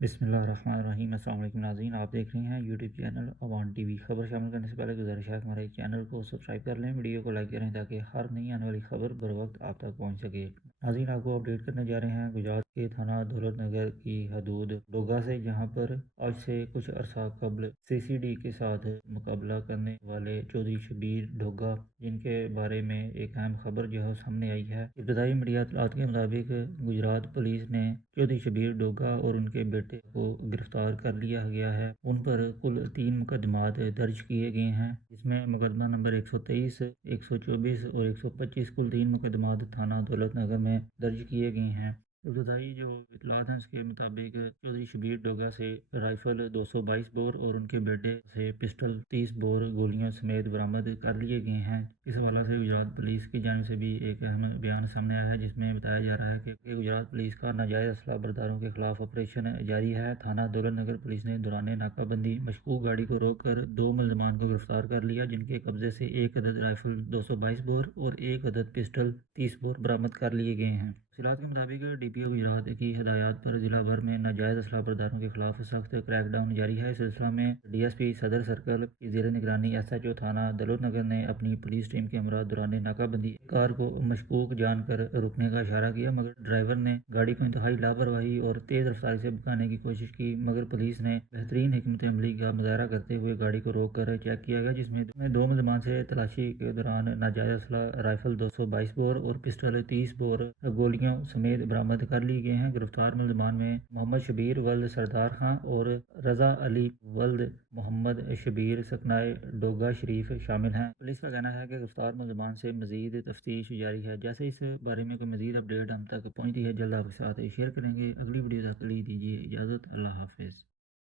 बिस्मिल्लाहिर्रहमानिर्रहीम। अस्सलाम वालेकुम नाज़रीन, आप देख रहे हैं यूट्यूब चैनल अवान टीवी। खबर शामिल करने से पहले गुजारिश है कि हमारे चैनल को सब्सक्राइब कर लें, वीडियो को लाइक करें ताकि हर नई आने वाली खबर बर वक्त आप तक पहुंच सके। नाज़रीन, आपको अपडेट करने जा रहे हैं गुजरात के थाना दौलत नगर की हदूद डोगा से, जहां पर आज से कुछ अरसा कबल सीसीडी के साथ मुकाबला करने वाले चौधरी शबीर डोगा, जिनके बारे में एक अहम खबर जो है सामने आई है। इब्तदाई मीडिया इत्तलात के मुताबिक गुजरात पुलिस ने चौधरी शबीर डोगा और उनके बेटे को गिरफ्तार कर लिया गया है। उन पर कुल 3 मुकदमात दर्ज किए गए हैं, जिसमें मुकदमा नंबर 123, 124 और 125 कुल 3 मुकदमात थाना दौलत नगर में दर्ज किए गए हैं। इब्तदाई जो इतलात हैं उसके मुताबिक चौधरी शबीर डोगा से राइफल 222 बोर और उनके बेटे से पिस्टल 30 बोर गोलियों समेत बरामद कर लिए गए हैं। इस हवाले से गुजरात पुलिस की जानिब से भी एक अहम बयान सामने आया है, जिसमें बताया जा रहा है कि गुजरात पुलिस का नाजायज़ असला बरदारों के खिलाफ ऑपरेशन जारी है। थाना दौलत नगर पुलिस ने दौरान नाकाबंदी मशकूक गाड़ी को रोककर 2 मुलजमान को गिरफ्तार कर लिया, जिनके कब्जे से एक अदद राइफल 222 बोर और एक अदद पिस्टल 30 बोर बरामद कर लिए गए हैं। तफसीलात के मुताबिक डीपीओ गुजरात की हिदायत पर जिला भर में नाजायज़ असला बरदारों के खिलाफ सख्त क्रैकडाउन जारी है। इस सिलसिले में डीएसपी सदर सर्कल की ज़ेर निगरानी एसएचओ थाना दौलत नगर ने अपनी पुलिस टीम के हमरा दौरान नाकाबंदी कार को मशकूक जानकर रुकने का इशारा किया, मगर ड्राइवर ने गाड़ी को इंतहाई लापरवाही और तेज़ रफ्तारी से भगाने की कोशिश की, मगर पुलिस ने बेहतरीन हिकमत अमली का मुजाहरा करते हुए गाड़ी को रोक कर चेक किया गया, जिसमें 2 मुलजमान से तलाशी के दौरान नाजायज़ असला राइफल 222 बोर और पिस्टल 30 बोर गोलियों समेत बरामद कर लिए गए हैं। गिरफ्तार मुलजमान में मोहम्मद शबीर वल्द सरदार खां और रजा अली वल्द मोहम्मद शबीर सकनाए डोगा शरीफ शामिल हैं। पुलिस का कहना है कि गिरफ्तार मुलजमान से मजीद तफ्तीश जारी है। जैसे इस बारे में कोई मजीद अपडेट हम तक पहुंचती है, जल्द आपके साथ शेयर करेंगे। अगली वीडियो तक के लिए दीजिए इजाज़त। अल्लाह हाफिज़।